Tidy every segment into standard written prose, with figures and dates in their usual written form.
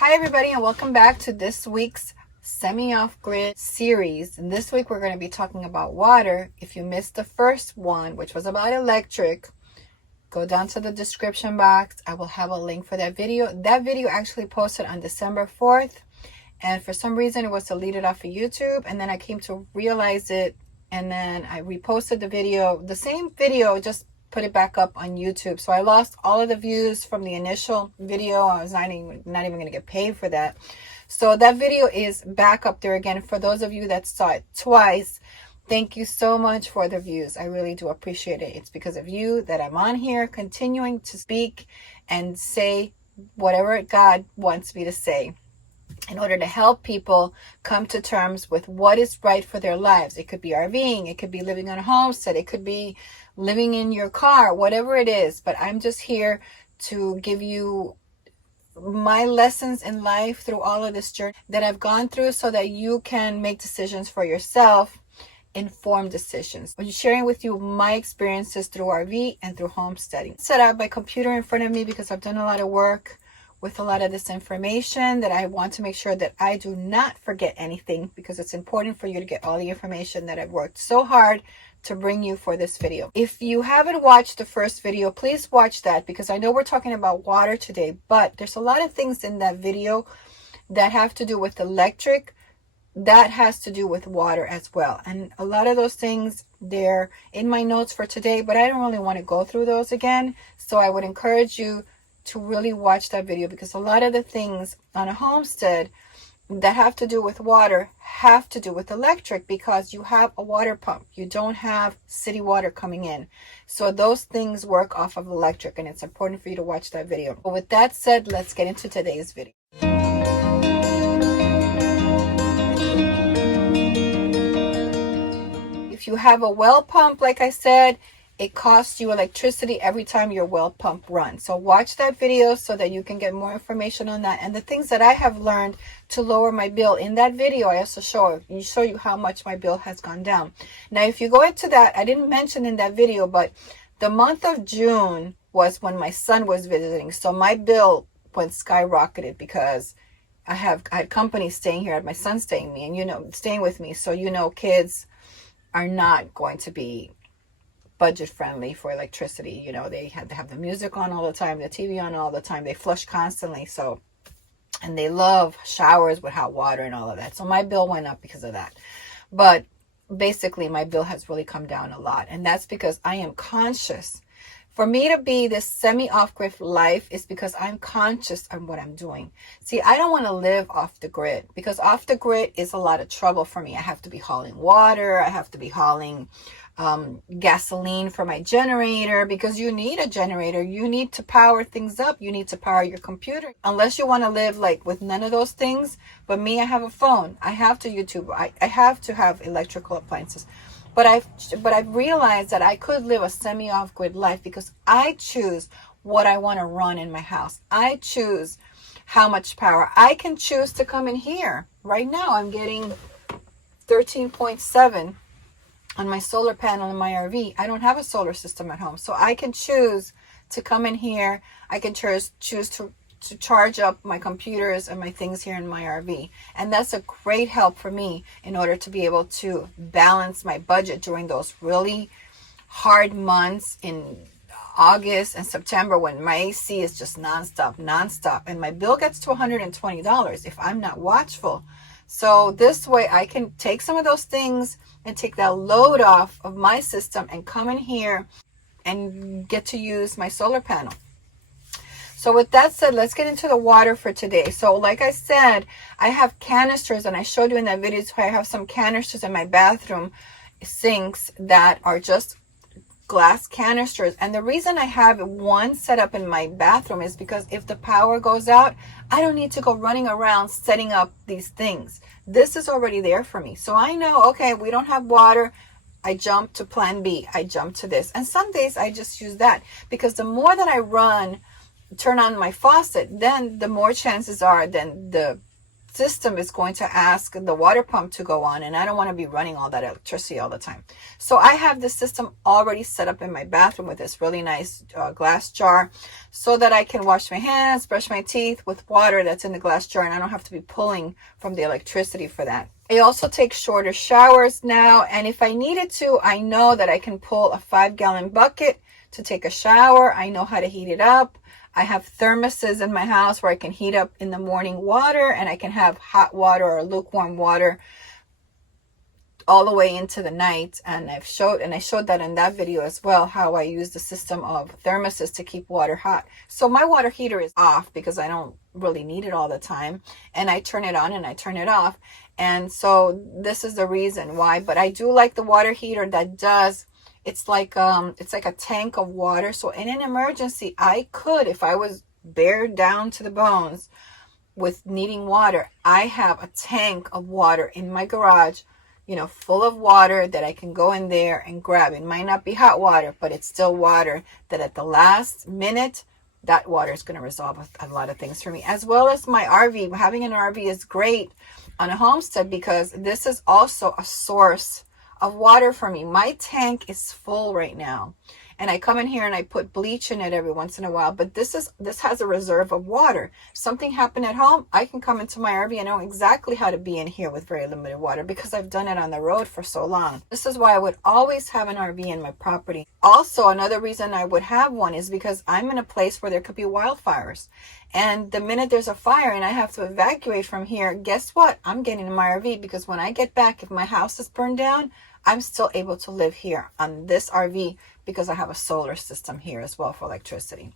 Hi everybody, and welcome back to this week's semi-off-grid series. And this week we're going to be talking about water. If you missed the first one, which was about electric, go down to the description box. I will have a link for that video. That video actually posted on December 4th, and for some reason it was deleted off of YouTube, and then I came to realize it, and then I reposted the video, the same video, just put it back up on YouTube. So I lost all of the views from the initial video. I was not even going to get paid for that. So that video is back up there again. For those of you that saw it twice, thank you so much for the views. I really do appreciate it. It's because of you that I'm on here continuing to speak and say whatever God wants me to say, in order to help people come to terms with what is right for their lives. It could be RVing, it could be living on a homestead, it could be living in your car, whatever it is. But I'm just here to give you my lessons in life through all of this journey that I've gone through, so that you can make decisions for yourself, informed decisions. I'm sharing with you my experiences through RV and through homesteading. Set up my computer in front of me because I've done a lot of work with a lot of this information that I want to make sure that I do not forget anything, because it's important for you to get all the information that I've worked so hard to bring you for this video. If you haven't watched the first video, please watch that, because I know we're talking about water today, but there's a lot of things in that video that have to do with electric, that has to do with water as well. And a lot of those things, they're in my notes for today, but I don't really want to go through those again. So I would encourage you to really watch that video, because a lot of the things on a homestead that have to do with water have to do with electric, because you have a water pump. You don't have city water coming in. So those things work off of electric, and it's important for you to watch that video. But with that said, let's get into today's video. If you have a well pump, like I said, it costs you electricity every time your well pump runs. So watch that video so that you can get more information on that and the things that I have learned to lower my bill. In that video, I also show you how much my bill has gone down. Now, if you go into that, I didn't mention in that video, but the month of June was when my son was visiting. So my bill went skyrocketed, because I had company staying here. I had my son staying with me. So, kids are not going to be budget friendly for electricity. They had to have the music on all the time, the TV on all the time. They flush constantly. So, and they love showers with hot water and all of that. So my bill went up because of that. But basically my bill has really come down a lot. And that's because I am conscious. For me to be this semi-off-grid life is because I'm conscious of what I'm doing. See, I don't want to live off the grid, because off the grid is a lot of trouble for me. I have to be hauling water. I have to be hauling gasoline for my generator, because you need a generator. You need to power things up. You need to power your computer. Unless you want to live like with none of those things. But me, I have a phone. I have to YouTube. I have to have electrical appliances. But I've realized that I could live a semi-off-grid life, because I choose what I want to run in my house. I choose how much power. I can choose to come in here. Right now, I'm getting 13.7 on my solar panel in my RV. I don't have a solar system at home. So I can choose to come in here. I can choose to charge up my computers and my things here in my RV. And that's a great help for me in order to be able to balance my budget during those really hard months in August and September, when my AC is just nonstop. And my bill gets to $120 if I'm not watchful. So this way I can take some of those things and take that load off of my system and come in here and get to use my solar panel. So with that said, let's get into the water for today. So like I said, I have canisters, and I showed you in that video, so I have some canisters in my bathroom sinks that are just glass canisters. And the reason I have one set up in my bathroom is because if the power goes out, I don't need to go running around setting up these things. This is already there for me. So I know, okay, we don't have water. I jump to plan B. I jump to this. And some days I just use that, because the more that I turn on my faucet, then the more chances are then the system is going to ask the water pump to go on, and I don't want to be running all that electricity all the time. So I have the system already set up in my bathroom with this really nice glass jar, so that I can wash my hands, brush my teeth with water that's in the glass jar, and I don't have to be pulling from the electricity for that. I also take shorter showers now, and if I needed to, I know that I can pull a 5-gallon bucket to take a shower. I know how to heat it up. I have thermoses in my house where I can heat up in the morning water, and I can have hot water or lukewarm water all the way into the night. And I showed that in that video as well, how I use the system of thermoses to keep water hot. So my water heater is off because I don't really need it all the time, and I turn it on and I turn it off. And so this is the reason why. But I do like the water heater that does, it's like a tank of water. So in an emergency, I could, if I was bare down to the bones with needing water, I have a tank of water in my garage, full of water that I can go in there and grab. It might not be hot water, but it's still water that at the last minute, that water is going to resolve a lot of things for me. As well as my RV. Having an RV is great on a homestead because this is also a source of water for me. My tank is full right now, and I come in here and I put bleach in it every once in a while, but this has a reserve of water. If something happened at home, I can come into my RV and know exactly how to be in here with very limited water because I've done it on the road for so long. This is why I would always have an RV in my property. Also, another reason I would have one is because I'm in a place where there could be wildfires. And the minute there's a fire and I have to evacuate from here, guess what? I'm getting in my RV, because when I get back, if my house is burned down, I'm still able to live here on this RV because I have a solar system here as well for electricity.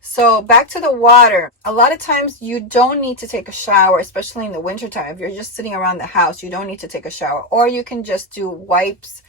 So back to the water. A lot of times you don't need to take a shower, especially in the wintertime. If you're just sitting around the house, you don't need to take a shower, or you can just do wipes,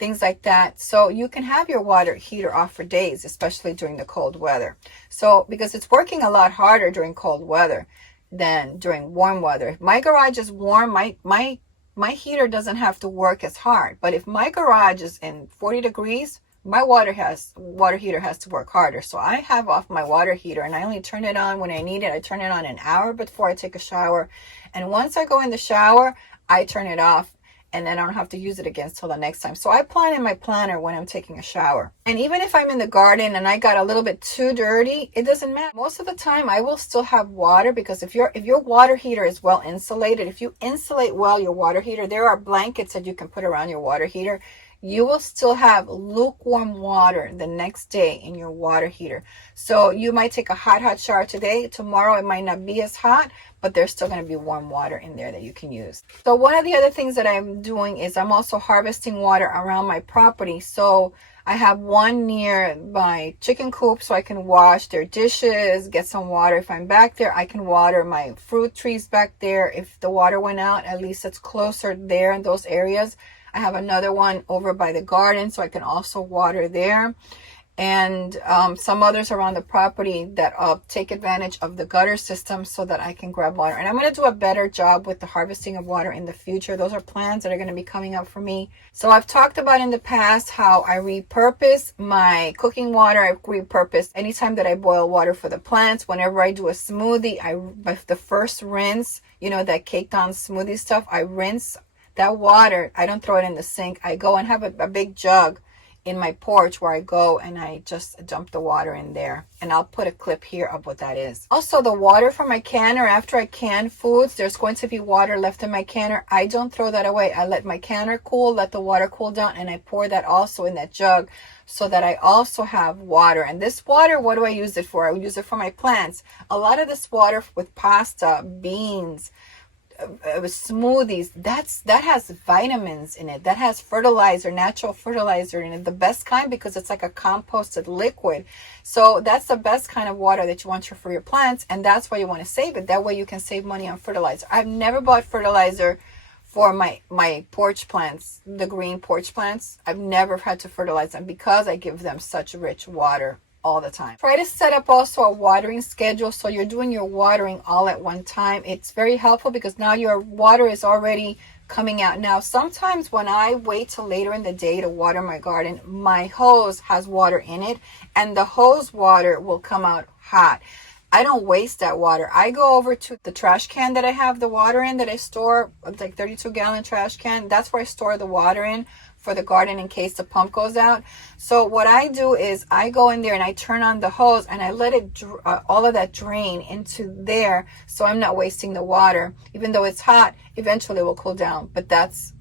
things like that. So you can have your water heater off for days, especially during the cold weather. So because it's working a lot harder during cold weather than during warm weather. If my garage is warm, my heater doesn't have to work as hard. But if my garage is in 40 degrees, my water heater has to work harder. So I have off my water heater, and I only turn it on when I need it. I turn it on an hour before I take a shower. And once I go in the shower, I turn it off, and then I don't have to use it again till the next time. So I plan in my planner when I'm taking a shower. And even if I'm in the garden and I got a little bit too dirty, it doesn't matter. Most of the time I will still have water, because if your water heater is well insulated, if you insulate well your water heater, there are blankets that you can put around your water heater. You will still have lukewarm water the next day in your water heater. So you might take a hot shower today. Tomorrow it might not be as hot, but there's still going to be warm water in there that you can use. So one of the other things that I'm doing is I'm also harvesting water around my property. So I have one near my chicken coop, so I can wash their dishes, get some water. If I'm back there, I can water my fruit trees back there. If the water went out, at least it's closer there in those areas. I have another one over by the garden, so I can also water there. And some others around the property that take advantage of the gutter system so that I can grab water. And I'm going to do a better job with the harvesting of water in the future. Those are plans that are going to be coming up for me. So I've talked about in the past how I repurpose my cooking water. I repurpose anytime that I boil water for the plants. Whenever I do a smoothie, the first rinse, that caked on smoothie stuff, I rinse that water. I don't throw it in the sink. I go and have a big jug in my porch where I go and I just dump the water in there. And I'll put a clip here of what that is. Also, the water from my canner, after I can foods, there's going to be water left in my canner. I don't throw that away. I let my canner cool, let the water cool down, and I pour that also in that jug so that I also have water. And this water, what do I use it for? I use it for my plants. A lot of this water with pasta, beans, smoothies, that has vitamins in it, that has fertilizer, natural fertilizer in it, the best kind, because it's like a composted liquid. So that's the best kind of water that you want for your plants, and that's why you want to save it. That way you can save money on fertilizer. I've never bought fertilizer for my porch plants, the green porch plants. I've never had to fertilize them because I give them such rich water all the time. Try to set up also a watering schedule so you're doing your watering all at one time. It's very helpful because now your water is already coming out. Now sometimes when I wait till later in the day to water my garden, my hose has water in it, and the hose water will come out hot. I don't waste that water. I go over to the trash can that I have the water in, that I store, like 32-gallon trash can. That's where I store the water in for the garden in case the pump goes out. So what I do is I go in there and I turn on the hose and I let it all of that drain into there, so I'm not wasting the water. Even though it's hot, eventually it will cool down, but that's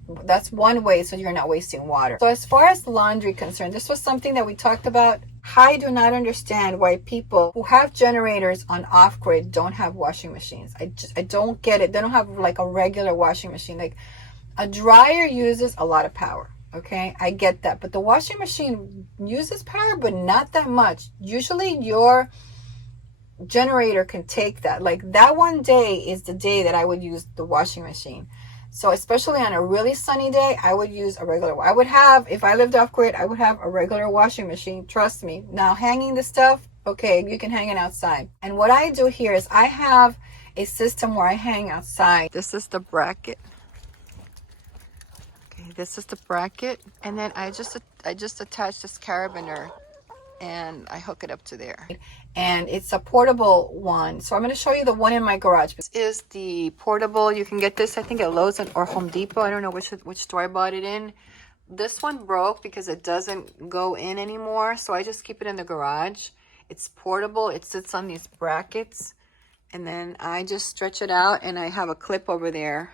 one way so you're not wasting water. So as far as laundry concerned, this was something that we talked about. I do not understand why people who have generators on off-grid don't have washing machines. I don't get it. They don't have like a regular washing machine. Like a dryer uses a lot of power. Okay, I get that. But the washing machine uses power, but not that much. Usually your generator can take that. Like that one day is the day that I would use the washing machine. So especially on a really sunny day, I would use a regular. I would have, if I lived off grid, I would have a regular washing machine. Trust me. Now hanging the stuff, okay, you can hang it outside. And what I do here is I have a system where I hang outside. This is the bracket. Okay, this is the bracket, and then I just attach this carabiner and I hook it up to there. And it's a portable one. So I'm going to show you the one in my garage. This is the portable. You can get this, I think, at Lowe's or Home Depot. I don't know which store I bought it in. This one broke because it doesn't go in anymore. So I just keep it in the garage. It's portable. It sits on these brackets. And then I just stretch it out and I have a clip over there.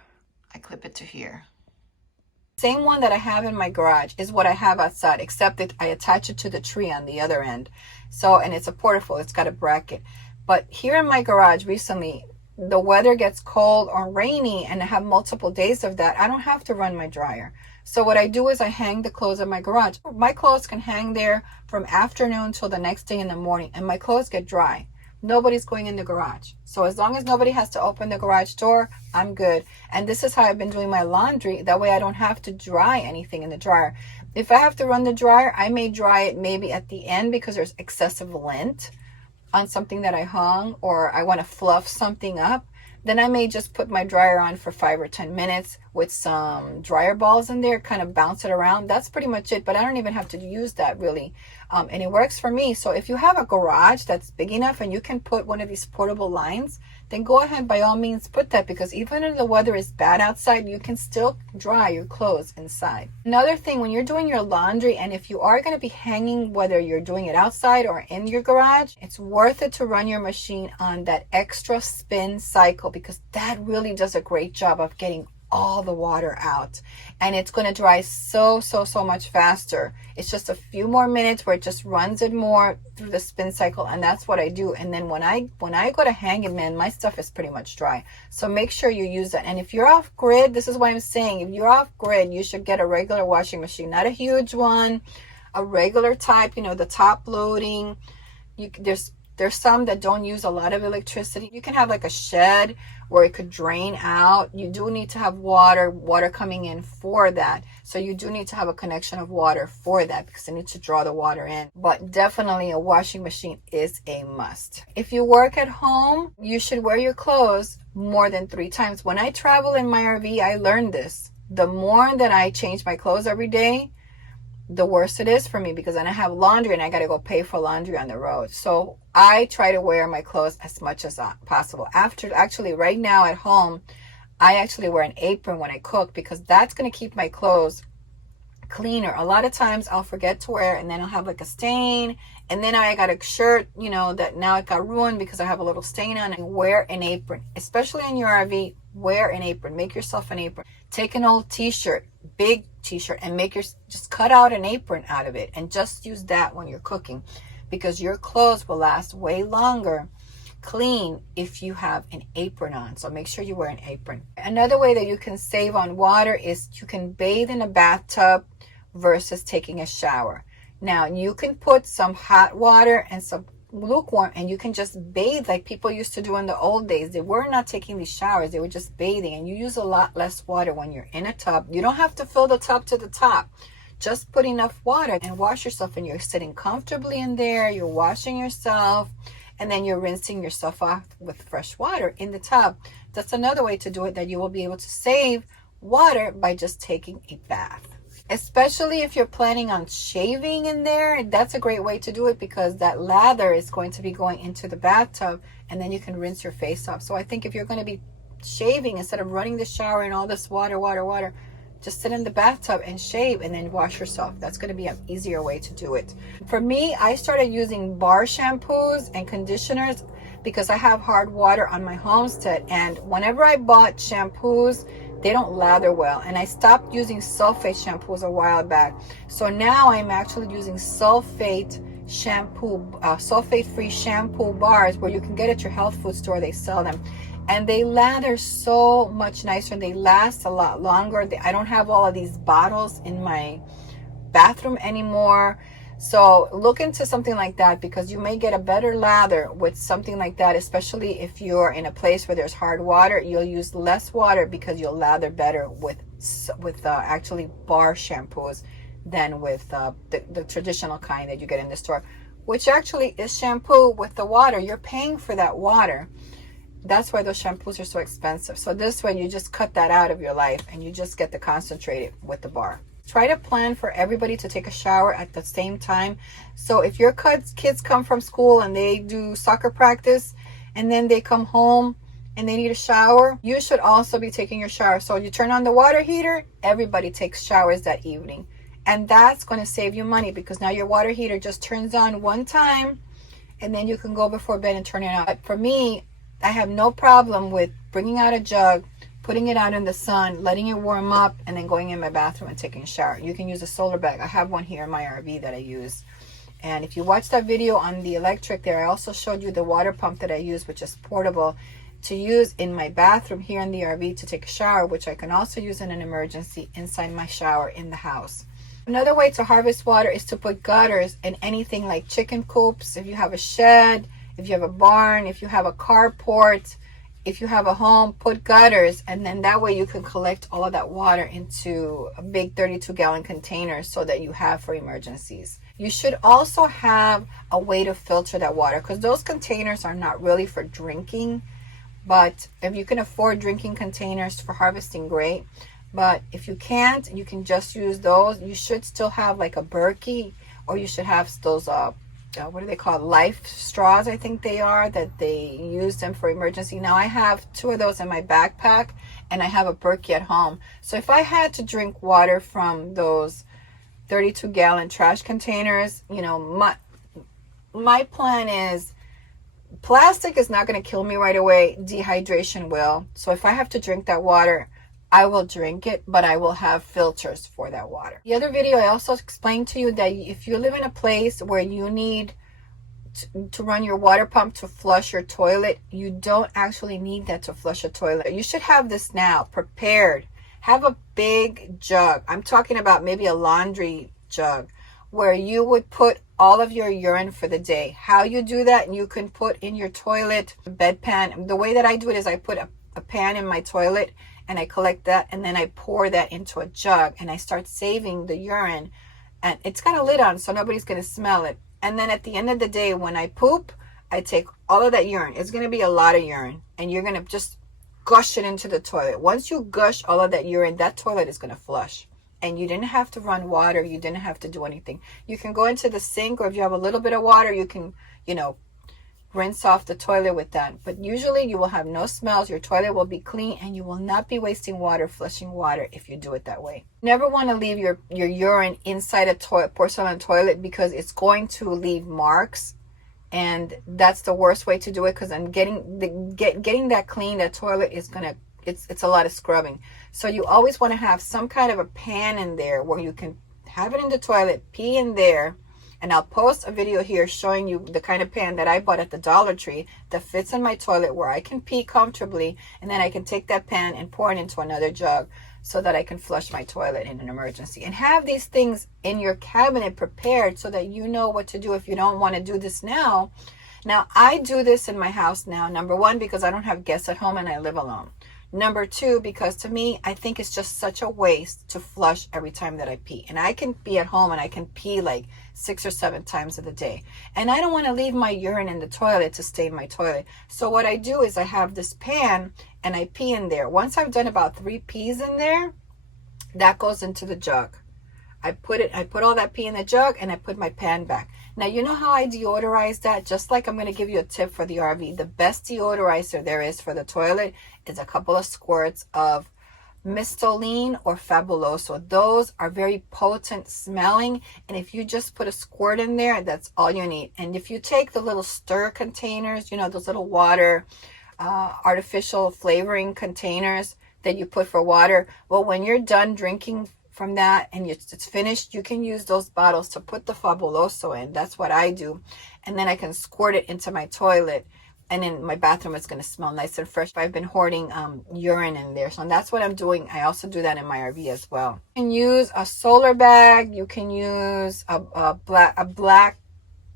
I clip it to here. Same one that I have in my garage is what I have outside, except that I attach it to the tree on the other end. So, and it's a portable, it's got a bracket. But here in my garage recently, the weather gets cold or rainy and I have multiple days of that. I don't have to run my dryer. So what I do is I hang the clothes in my garage. My clothes can hang there from afternoon till the next day in the morning, and my clothes get dry. Nobody's going in the garage. So as long as nobody has to open the garage door, I'm good. And this is how I've been doing my laundry. That way I don't have to dry anything in the dryer. If I have to run the dryer, I may dry it maybe at the end because there's excessive lint on something that I hung, or I want to fluff something up. Then I may just put my dryer on for 5 or 10 minutes with some dryer balls in there, kind of bounce it around. That's pretty much it, but I don't even have to use that really. And it works for me. So if you have a garage that's big enough and you can put one of these portable lines, then go ahead, by all means, put that, because even if the weather is bad outside, you can still dry your clothes inside. Another thing, when you're doing your laundry, and if you are going to be hanging, whether you're doing it outside or in your garage, it's worth it to run your machine on that extra spin cycle, because that really does a great job of getting all the water out, and it's going to dry so much faster. It's just a few more minutes where it just runs it more through the spin cycle, and that's what I do. And then when I go to hang it, man, my stuff is pretty much dry. So make sure you use that. And if you're off grid, this is what I'm saying, if you're off grid, you should get a regular washing machine, not a huge one, a regular type, you know, the top loading. There's some that don't use a lot of electricity. You can have like a shed where it could drain out. You do need to have water coming in for that. So you do need to have a connection of water for that, because it needs to draw the water in. But definitely a washing machine is a must. If you work at home, you should wear your clothes more than 3 times. When I travel in my RV, I learned this. The more that I change my clothes every day, the worse it is for me, because then I have laundry and I got to go pay for laundry on the road. So I try to wear my clothes as much as possible. Actually, right now at home, I actually wear an apron when I cook, because that's going to keep my clothes cleaner. A lot of times I'll forget to wear, and then I'll have like a stain, and then I got a shirt, you know, that now it got ruined because I have a little stain on it. Wear an apron, especially in your RV. Wear an apron. Make yourself an apron. Take an old t-shirt, big t-shirt, and just cut out an apron out of it, and just use that when you're cooking, because your clothes will last way longer clean if you have an apron on. So make sure you wear an apron. Another way that you can save on water is you can bathe in a bathtub versus taking a shower. Now you can put some hot water and some lukewarm, and you can just bathe like people used to do in the old days. They were not taking these showers, they were just bathing, and you use a lot less water when you're in a tub. You don't have to fill the tub to the top. Just put enough water and wash yourself, and you're sitting comfortably in there, you're washing yourself, and then you're rinsing yourself off with fresh water in the tub. That's another way to do it, that you will be able to save water by just taking a bath. Especially if you're planning on shaving in there, that's a great way to do it, because that lather is going to be going into the bathtub, and then you can rinse your face off. So I think if you're going to be shaving, instead of running the shower and all this water, just sit in the bathtub and shave and then wash yourself. That's going to be an easier way to do it. For me, I started using bar shampoos and conditioners because I have hard water on my homestead, and whenever I bought shampoos, they don't lather well, and I stopped using sulfate shampoos a while back. So now I'm actually using sulfate free shampoo bars, where you can get at your health food store. They sell them, and they lather so much nicer, and they last a lot longer. I don't have all of these bottles in my bathroom anymore. So look into something like that, because you may get a better lather with something like that, especially if you're in a place where there's hard water. You'll use less water because you'll lather better with actually bar shampoos than with the traditional kind that you get in the store, which actually is shampoo with the water. You're paying for that water. That's why those shampoos are so expensive. So this way you just cut that out of your life, and you just get the concentrated with the bar. Try to plan for everybody to take a shower at the same time. So if your kids come from school and they do soccer practice, and then they come home and they need a shower, you should also be taking your shower. So you turn on the water heater, everybody takes showers that evening. And that's going to save you money, because now your water heater just turns on one time, and then you can go before bed and turn it on. But for me, I have no problem with bringing out a jug, putting it out in the sun, letting it warm up, and then going in my bathroom and taking a shower. You can use a solar bag. I have one here in my RV that I use. And if you watch that video on the electric there, I also showed you the water pump that I use, which is portable, to use in my bathroom here in the RV to take a shower, which I can also use in an emergency inside my shower in the house. Another way to harvest water is to put gutters in anything like chicken coops. If you have a shed, if you have a barn, if you have a carport, if you have a home, put gutters, and then that way you can collect all of that water into a big 32-gallon container, so that you have for emergencies. You should also have a way to filter that water, because those containers are not really for drinking. But if you can afford drinking containers for harvesting, great. But if you can't, you can just use those. You should still have like a Berkey, or you should have those what do they call, life straws, I think they are, that they use them for emergency. Now I have 2 of those in my backpack, and I have a Berkey at home. So if I had to drink water from those 32-gallon trash containers, you know, my plan is, plastic is not going to kill me right away. Dehydration will. So if I have to drink that water, I will drink it, but I will have filters for that water. The other video, I also explained to you that if you live in a place where you need to run your water pump to flush your toilet, you don't actually need that to flush a toilet. You should have this now prepared. Have a big jug. I'm talking about maybe a laundry jug, where you would put all of your urine for the day. How you do that, you can put in your toilet bedpan. The way that I do it is I put a pan in my toilet, and I collect that, and then I pour that into a jug, and I start saving the urine, and it's got a lid on, so nobody's going to smell it. And then at the end of the day, when I poop, I take all of that urine. It's going to be a lot of urine, and you're going to just gush it into the toilet. Once you gush all of that urine, that toilet is going to flush, and you didn't have to run water. You didn't have to do anything. You can go into the sink, or if you have a little bit of water, you can, rinse off the toilet with that. But usually you will have no smells. Your toilet will be clean, and you will not be wasting water flushing water if you do it that way. Never want to leave your urine inside a porcelain toilet, because it's going to leave marks, and that's the worst way to do it, because then getting that clean, that toilet is gonna, it's a lot of scrubbing. So you always want to have some kind of a pan in there where you can have it in the toilet, pee in there. And I'll post a video here showing you the kind of pan that I bought at the Dollar Tree that fits in my toilet, where I can pee comfortably, and then I can take that pan and pour it into another jug so that I can flush my toilet in an emergency. And have these things in your cabinet prepared so that you know what to do if you don't want to do this now. Now, I do this in my house now, number 1, because I don't have guests at home and I live alone. Number 2, because to me, I think it's just such a waste to flush every time that I pee. And I can be at home and I can pee like 6 or 7 times a day. And I don't want to leave my urine in the toilet to stain my toilet. So what I do is I have this pan and I pee in there. Once I've done about 3 pees in there, that goes into the jug. I put all that pee in the jug and I put my pan back. Now, you know how I deodorize that? Just like I'm going to give you a tip for the RV. The best deodorizer there is for the toilet is a couple of squirts of Mistoline or Fabuloso. Those are very potent smelling, and if you just put a squirt in there, that's all you need. And if you take the little stir containers, you know, those little water artificial flavoring containers that you put for water, well, when you're done drinking from that and it's finished, you can use those bottles to put the Fabuloso in. That's what I do. And then I can squirt it into my toilet, and in my bathroom it's going to smell nice and fresh. I've been hoarding urine in there, so that's what I'm doing. I also do that in my RV as well. You can use a solar bag. You can use a black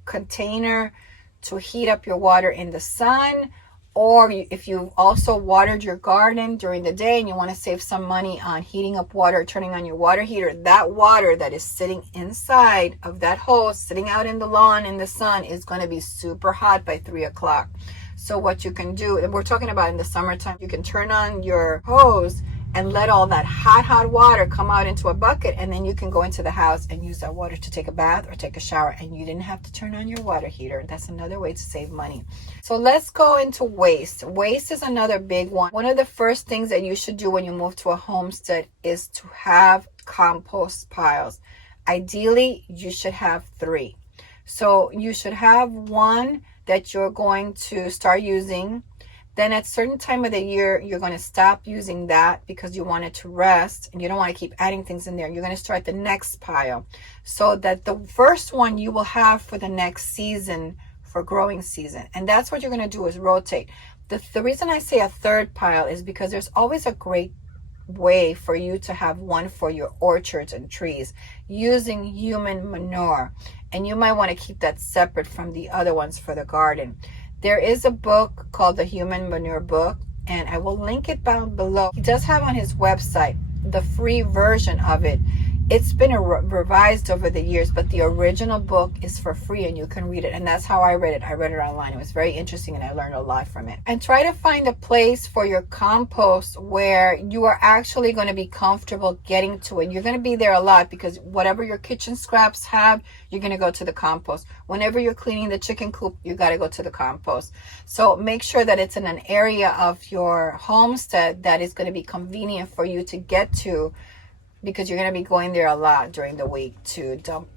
container to heat up your water in the sun. Or if you've also watered your garden during the day and you want to save some money on heating up water, turning on your water heater, that water that is sitting inside of that hose, sitting out in the lawn in the sun, is going to be super hot by 3 o'clock. So what you can do, and we're talking about in the summertime, you can turn on your hose and let all that hot water come out into a bucket, and then you can go into the house and use that water to take a bath or take a shower, and you didn't have to turn on your water heater. That's another way to save money. So let's go into waste. Waste is another big one. One of the first things that you should do when you move to a homestead is to have compost piles. Ideally, you should have 3. So you should have one that you're going to start using. Then at a certain time of the year, you're going to stop using that because you want it to rest and you don't want to keep adding things in there. You're going to start the next pile so that the first one you will have for the next season, for growing season. And that's what you're going to do, is rotate. The reason I say a third pile is because there's always a great way for you to have one for your orchards and trees using human manure. And you might want to keep that separate from the other ones for the garden. There is a book called the Human Manure Book, and I will link it down below. He does have on his website the free version of it. It's been revised over the years, but the original book is for free and you can read it. And that's how I read it. I read it online. It was very interesting and I learned a lot from it. And try to find a place for your compost where you are actually going to be comfortable getting to it. You're going to be there a lot because whatever your kitchen scraps have, you're going to go to the compost. Whenever you're cleaning the chicken coop, you got to go to the compost. So make sure that it's in an area of your homestead that is going to be convenient for you to get to, because you're going to be going there a lot during the week to dump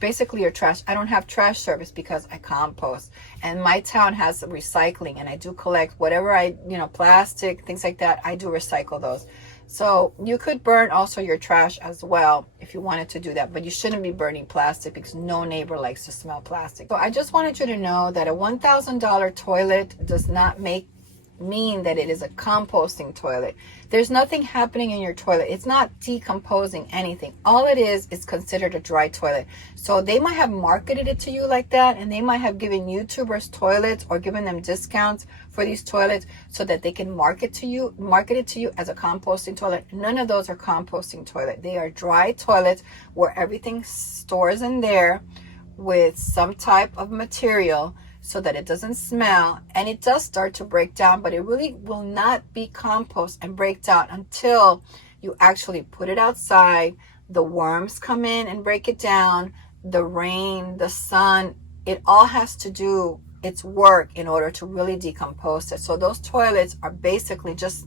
basically your trash. I don't have trash service because I compost, and my town has recycling, and I do collect whatever plastic, things like that. I do recycle those. So you could burn also your trash as well if you wanted to do that, but you shouldn't be burning plastic because no neighbor likes to smell plastic. So I just wanted you to know that a $1,000 toilet does not mean that it is a composting toilet. There's nothing happening in your toilet. It's not decomposing anything. All it is considered a dry toilet. So they might have marketed it to you like that, and they might have given YouTubers toilets or given them discounts for these toilets so that they can market it to you as a composting toilet. None of those are composting toilet. They are dry toilets where everything stores in there with some type of material so that it doesn't smell, and it does start to break down, but it really will not be compost and break down until you actually put it outside. The worms come in and break it down, the rain, the sun, it all has to do its work in order to really decompose it. So those toilets are basically just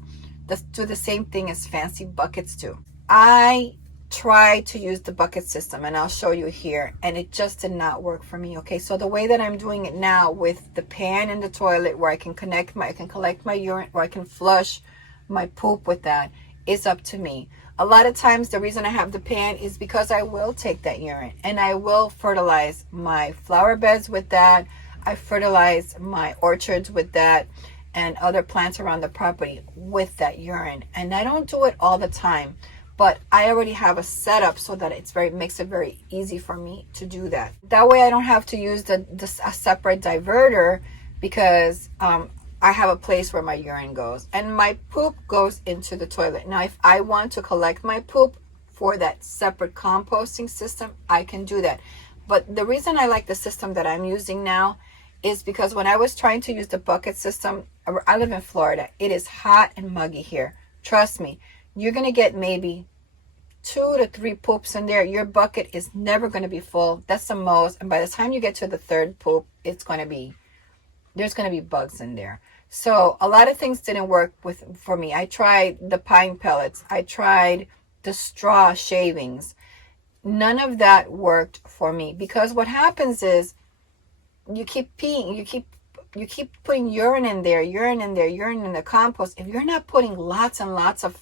do the same thing as fancy buckets do. I tried to use the bucket system, and I'll show you here, and it just did not work for me. Okay, so the way that I'm doing it now with the pan in the toilet where I can collect my urine, or I can flush my poop with that, is up to me. A lot of times the reason I have the pan is because I will take that urine and I will fertilize my flower beds with that. I fertilize my orchards with that and other plants around the property with that urine. And I don't do it all the time, but I already have a setup so that makes it very easy for me to do that. That way I don't have to use a separate diverter, because I have a place where my urine goes and my poop goes into the toilet. Now, if I want to collect my poop for that separate composting system, I can do that. But the reason I like the system that I'm using now is because when I was trying to use the bucket system, I live in Florida. It is hot and muggy here. Trust me, you're going to get maybe 2 to 3 poops in there, your bucket is never going to be full. That's the most. And by the time you get to the third poop, there's going to be bugs in there. So a lot of things didn't work for me. I tried the pine pellets. I tried the straw shavings. None of that worked for me, because what happens is you keep peeing, you keep putting urine in the compost. If you're not putting lots and lots of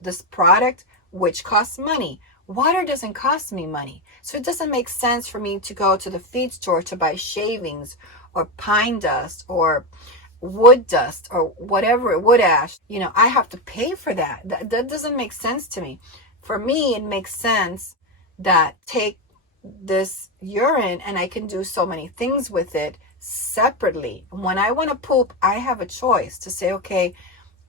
this product, which costs money, water doesn't cost me money. So it doesn't make sense for me to go to the feed store to buy shavings or pine dust or wood dust or whatever, wood ash. I have to pay for that. That doesn't make sense to me. For me, it makes sense that take this urine and I can do so many things with it separately. When I want to poop, I have a choice to say, okay,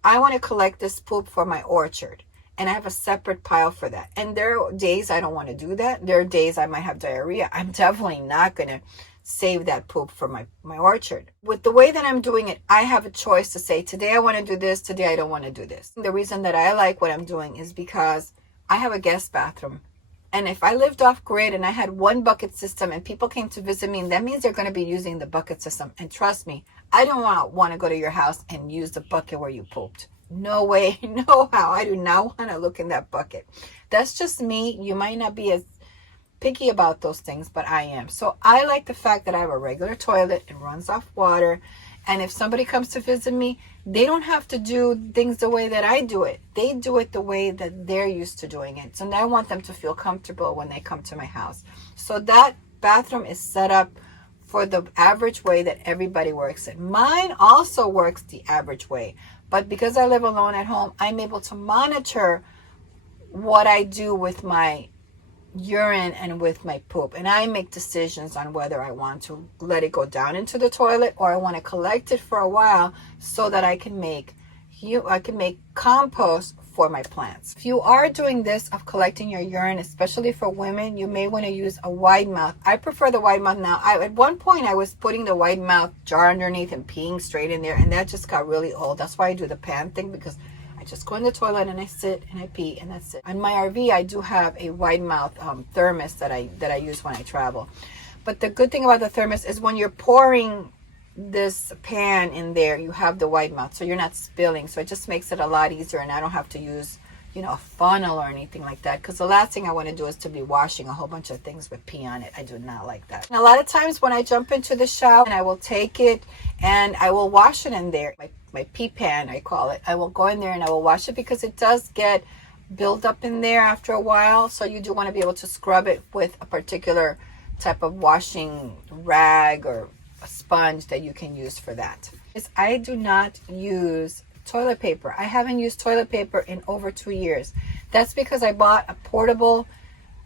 I want to collect this poop for my orchard, and I have a separate pile for that. And there are days I don't want to do that. There are days I might have diarrhea. I'm definitely not going to save that poop for my orchard. With the way that I'm doing it, I have a choice to say, today I want to do this, today I don't want to do this. The reason that I like what I'm doing is because I have a guest bathroom. And if I lived off grid and I had one bucket system and people came to visit me, that means they're going to be using the bucket system. And trust me, I don't want to go to your house and use the bucket where you pooped. No way, no how. I do not want to look in that bucket. That's just me. You might not be as picky about those things, but I am. So I like the fact that I have a regular toilet. It runs off water. And if somebody comes to visit me, they don't have to do things the way that I do it. They do it the way that they're used to doing it. So now I want them to feel comfortable when they come to my house. So that bathroom is set up for the average way that everybody works it. Mine also works the average way. But because I live alone at home, I'm able to monitor what I do with my urine and with my poop, and I make decisions on whether I want to let it go down into the toilet or I want to collect it for a while so that I can make compost for my plants. If you are doing this of collecting your urine, especially for women, you may want to use a wide mouth. I prefer the wide mouth now. At one point I was putting the wide mouth jar underneath and peeing straight in there, and that just got really old. That's why I do the pan thing, because I just go in the toilet and I sit and I pee and that's it. On my RV, I do have a wide mouth thermos that I use when I travel. But the good thing about the thermos is when you're pouring this pan in there, you have the wide mouth, so you're not spilling. So it just makes it a lot easier, and I don't have to use, a funnel or anything like that. Because the last thing I want to do is to be washing a whole bunch of things with pee on it. I do not like that. And a lot of times when I jump into the shower, and I will take it and I will wash it in there. My pee pan, I call it. I will go in there and I will wash it, because it does get built up in there after a while. So you do want to be able to scrub it with a particular type of washing rag or a sponge that you can use for that. I do not use toilet paper. I haven't used toilet paper in over 2 years. That's because I bought a portable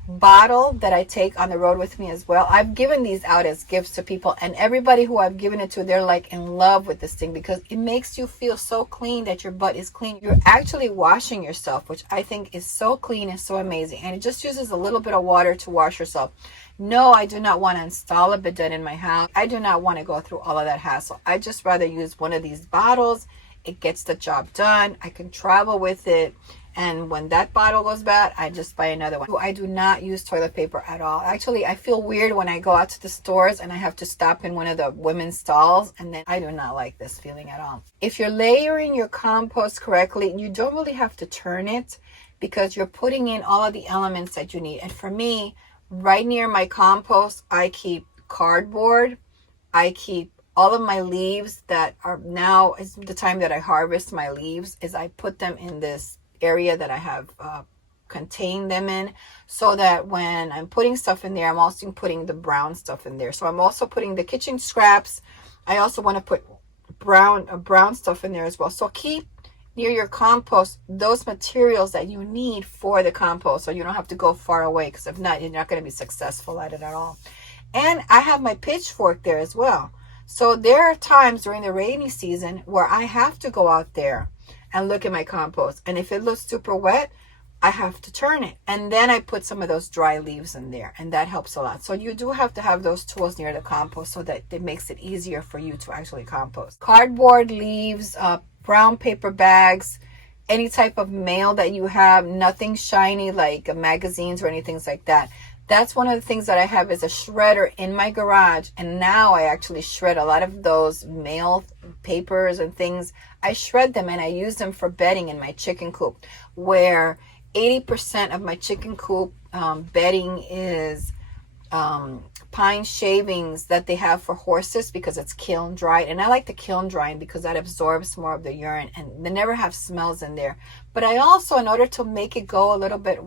bottle that I take on the road with me as well. I've given these out as gifts to people, and everybody who I've given it to, they're like in love with this thing, because it makes you feel so clean that your butt is clean. You're actually washing yourself, which I think is so clean and so amazing. And it just uses a little bit of water to wash yourself. No, I do not want to install a bidet in my house. I do not want to go through all of that hassle. I just rather use one of these bottles. It gets the job done. I can travel with it. And when that bottle goes bad, I just buy another one. I do not use toilet paper at all. Actually, I feel weird when I go out to the stores and I have to stop in one of the women's stalls. And then I do not like this feeling at all. If you're layering your compost correctly, you don't really have to turn it, because you're putting in all of the elements that you need. And for me, right near my compost, I keep cardboard. I keep all of my leaves that are now, is the time that I harvest my leaves, is I put them in this area that I have contained them in, so that when I'm putting stuff in there, I'm also putting the brown stuff in there. So I'm also putting the kitchen scraps. I also want to put brown stuff in there as well. So keep near your compost those materials that you need for the compost, so you don't have to go far away, because if not, you're not going to be successful at it at all. And I have my pitchfork there as well. So there are times during the rainy season where I have to go out there and look at my compost. And if it looks super wet, I have to turn it. And then I put some of those dry leaves in there, and that helps a lot. So you do have to have those tools near the compost, so that it makes it easier for you to actually compost. Cardboard, leaves, brown paper bags, any type of mail that you have, nothing shiny like magazines or anything like that. That's one of the things that I have is a shredder in my garage. And now I actually shred a lot of those mail papers and things. I shred them and I use them for bedding in my chicken coop, where 80% of my chicken coop bedding is pine shavings that they have for horses because it's kiln dried. And I like the kiln drying because that absorbs more of the urine and they never have smells in there. But I also, in order to make it go a little bit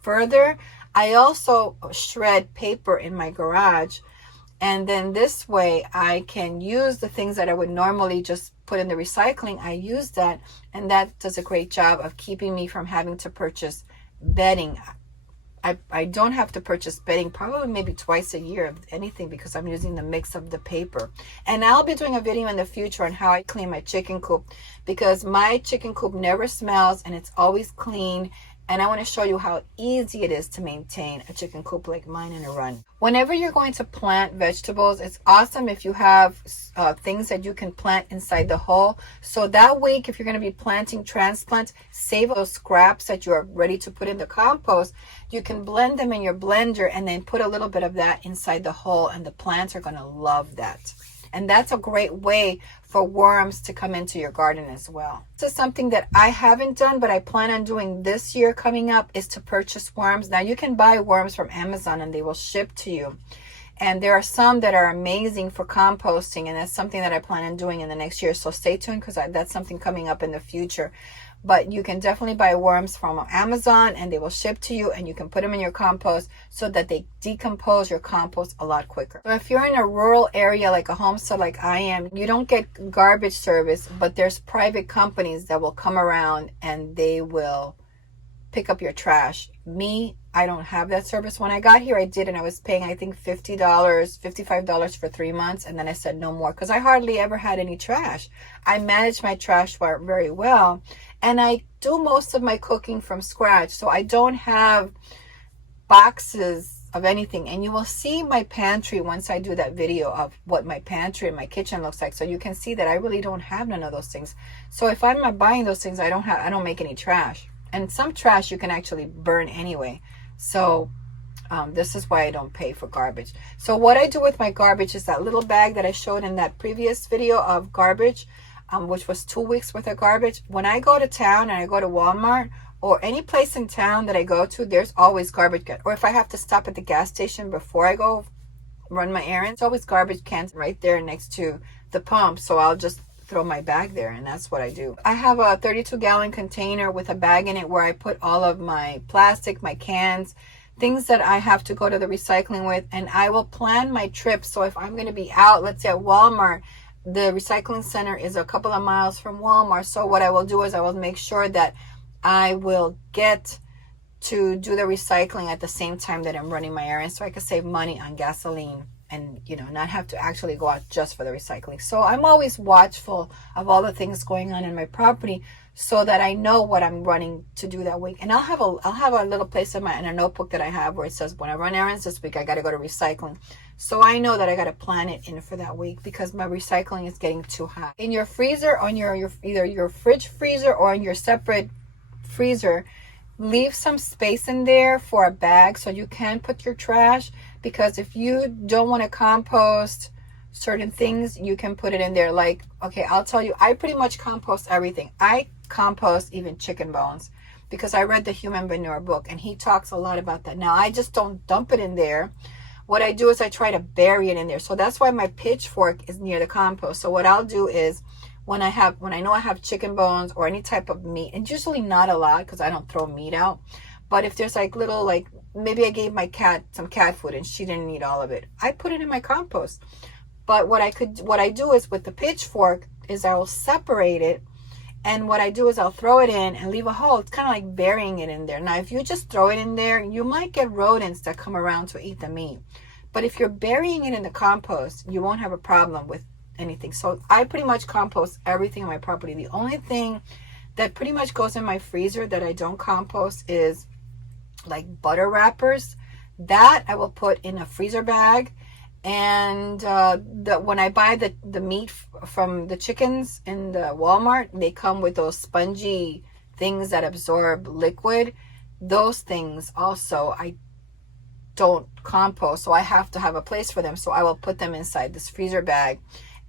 further, I also shred paper in my garage. And then this way I can use the things that I would normally just put in the recycling. I use that, and that does a great job of keeping me from having to purchase bedding. I don't have to purchase bedding probably maybe twice a year of anything because I'm using the mix of the paper. And I'll be doing a video in the future on how I clean my chicken coop, because my chicken coop never smells and it's always clean. And I want to show you how easy it is to maintain a chicken coop like mine in a run. Whenever you're going to plant vegetables, it's awesome if you have things that you can plant inside the hole. So that week, if you're going to be planting transplants, save those scraps that you're ready to put in the compost. You can blend them in your blender and then put a little bit of that inside the hole, and the plants are going to love that. And that's a great way for worms to come into your garden as well. This is something that I haven't done, but I plan on doing this year coming up, is to purchase worms. Now you can buy worms from Amazon and they will ship to you. And there are some that are amazing for composting, and that's something that I plan on doing in the next year. So stay tuned, because that's something coming up in the future. But you can definitely buy worms from Amazon and they will ship to you, and you can put them in your compost so that they decompose your compost a lot quicker. So if you're in a rural area like a homestead like I am, you don't get garbage service, but there's private companies that will come around and they will pick up your trash. Me, I don't have that service. When I got here, I did, and I was paying, I think, $50, $55 for 3 months. And then I said no more, because I hardly ever had any trash. I manage my trash very well. And I do most of my cooking from scratch. So I don't have boxes of anything. And you will see my pantry once I do that video of what my pantry and my kitchen looks like. So you can see that I really don't have none of those things. So if I'm not buying those things, I don't make any trash. And some trash you can actually burn anyway. So this is why I don't pay for garbage. So what I do with my garbage is that little bag that I showed in that previous video of garbage, which was 2 weeks worth of garbage. When I go to town and I go to Walmart or any place in town that I go to, there's always garbage can. Or if I have to stop at the gas station before I go run my errands, always garbage cans right there next to the pump. So I'll just throw my bag there, and that's what I do. I have a 32-gallon container with a bag in it where I put all of my plastic, my cans, things that I have to go to the recycling with, and I will plan my trips. So if I'm going to be out, let's say at Walmart, the recycling center is a couple of miles from Walmart. So what I will do is I will make sure that I will get to do the recycling at the same time that I'm running my errands, so I can save money on gasoline and, you know, not have to actually go out just for the recycling. So I'm always watchful of all the things going on in my property so that I know what I'm running to do that week. And I'll have a little place in a notebook that I have where it says, when I run errands this week, I got to go to recycling. So I know that I got to plan it in for that week, because my recycling is getting too high. In your freezer, on your either your fridge freezer or in your separate freezer, leave some space in there for a bag so you can put your trash, because if you don't want to compost certain things, you can put it in there. Like, okay, I'll tell you, I pretty much compost everything. I compost even chicken bones, because I read the Human Manure book and he talks a lot about that. Now I just don't dump it in there. What I do is I try to bury it in there. So that's why my pitchfork is near the compost. So what I'll do is when I know I have chicken bones or any type of meat, and usually not a lot because I don't throw meat out, but if there's like little, like maybe I gave my cat some cat food and she didn't eat all of it, I put it in my compost. But what I do is with the pitchfork is I will separate it, and what I do is I'll throw it in and leave a hole. It's kind of like burying it in there. Now, if you just throw it in there, you might get rodents that come around to eat the meat. But if you're burying it in the compost, you won't have a problem with anything. So I pretty much compost everything on my property. The only thing that pretty much goes in my freezer that I don't compost is like butter wrappers. That I will put in a freezer bag. And when I buy the meat from the chickens in the Walmart, they come with those spongy things that absorb liquid, those things also I don't compost, so I have to have a place for them. So I will put them inside this freezer bag,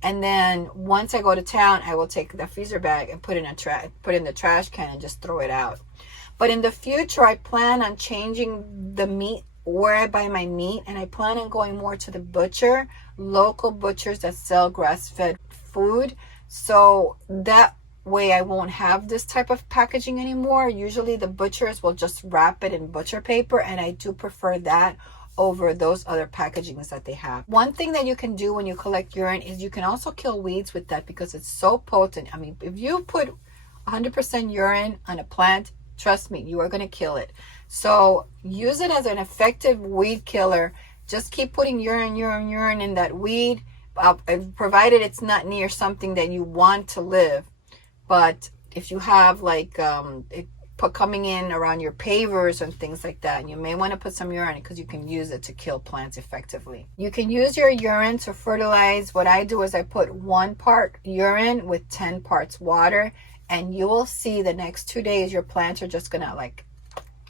and then once I go to town, I will take the freezer bag and put in the trash can and just throw it out. But in the future, I plan on changing the meat, where I buy my meat, and I plan on going more to the local butchers that sell grass-fed food, so that way I won't have this type of packaging anymore. Usually the butchers will just wrap it in butcher paper, and I do prefer that over those other packagings that they have. One thing that you can do when you collect urine is you can also kill weeds with that, because it's so potent. I mean, if you put 100% urine on a plant, trust me, you are going to kill it. So use it as an effective weed killer. Just keep putting urine in that weed, provided it's not near something that you want to live. But if you have like coming in around your pavers and things like that, and you may want to put some urine, because you can use it to kill plants effectively. You can use your urine to fertilize. What I do is I put 1 part urine with 10 parts water, and you will see the next 2 days your plants are just gonna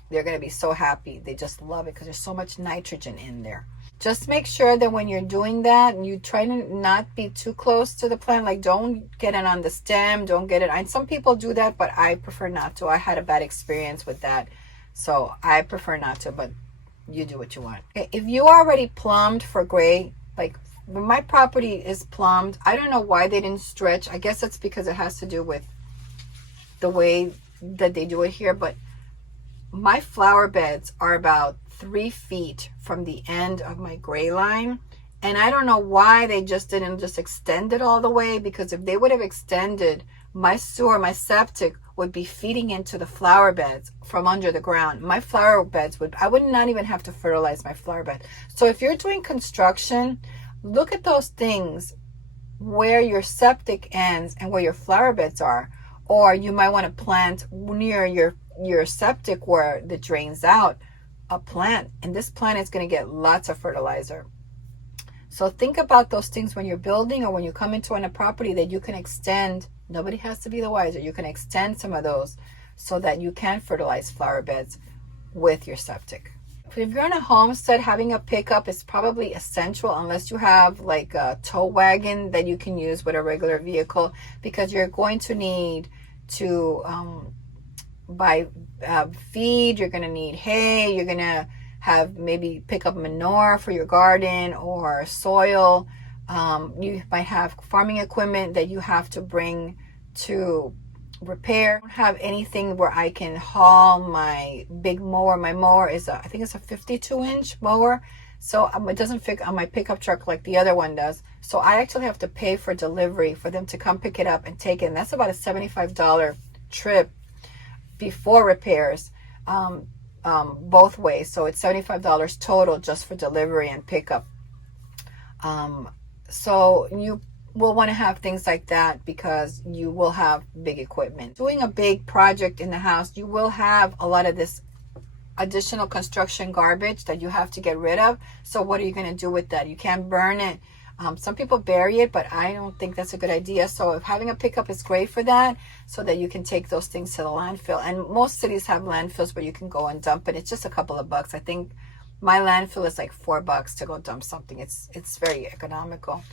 they're gonna be so happy. They just love it because there's so much nitrogen in there. Just make sure that when you're doing that, you try to not be too close to the plant. Like, don't get it on the stem, don't get it. And some people do that, but I prefer not to. I had a bad experience with that, so I prefer not to, but you do what you want. Okay, if you already plumbed for gray, like my property is plumbed. I don't know why they didn't stretch. I guess it's because it has to do with the way that they do it here, but my flower beds are about 3 feet from the end of my gray line, and I don't know why they just didn't just extend it all the way, because if they would have extended, my septic would be feeding into the flower beds from under the ground. My flower beds I would not even have to fertilize my flower bed. So if you're doing construction, look at those things where your septic ends and where your flower beds are, or you might want to plant near your septic where it drains out a plant, and this plant is going to get lots of fertilizer. So think about those things when you're building, or when you come into a property, that you can extend. Nobody has to be the wiser. You can extend some of those so that you can fertilize flower beds with your septic. If you're on a homestead, having a pickup is probably essential, unless you have like a tow wagon that you can use with a regular vehicle, because you're going to need to buy feed, you're going to need hay, you're going to have maybe pick up manure for your garden or soil. You might have farming equipment that you have to bring to repair. I don't have anything where I can haul my big mower. My mower is I think it's a 52-inch mower, so it doesn't fit on my pickup truck like the other one does. So I actually have to pay for delivery for them to come pick it up and take it, and that's about a $75 trip before repairs, both ways. So it's $75 total just for delivery and pickup. So you will want to have things like that, because you will have big equipment. Doing a big project in the house, you will have a lot of this additional construction garbage that you have to get rid of. So what are you going to do with that? You can't burn it. Some people bury it, but I don't think that's a good idea. So if having a pickup is great for that, so that you can take those things to the landfill. And most cities have landfills where you can go and dump it. It's just a couple of bucks. I think my landfill is like $4 to go dump something. It's very economical.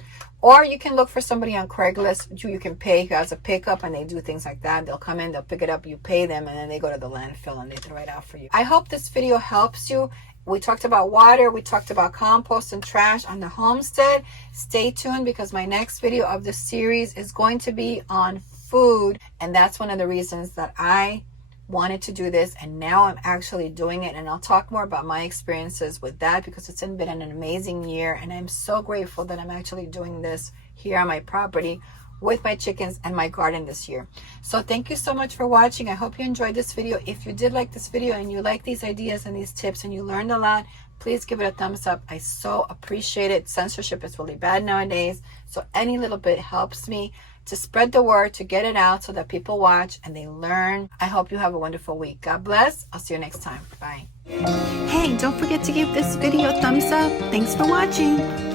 Or you can look for somebody on Craigslist who you can pay, who has a pickup, and they do things like that. They'll come in, they'll pick it up, you pay them, and then they go to the landfill and they throw it out for you. I hope this video helps you. We talked about water, we talked about compost and trash on the homestead. Stay tuned, because my next video of the series is going to be on food, and that's one of the reasons that I wanted to do this, and now I'm actually doing it. And I'll talk more about my experiences with that, because it's been an amazing year, and I'm so grateful that I'm actually doing this here on my property with my chickens and my garden this year. So thank you so much for watching. I hope you enjoyed this video. If you did like this video and you like these ideas and these tips and you learned a lot, please give it a thumbs up. I so appreciate it. Censorship is really bad nowadays, so any little bit helps me to spread the word, to get it out so that people watch and they learn. I hope you have a wonderful week. God bless. I'll see you next time. Bye. Hey, don't forget to give this video a thumbs up. Thanks for watching.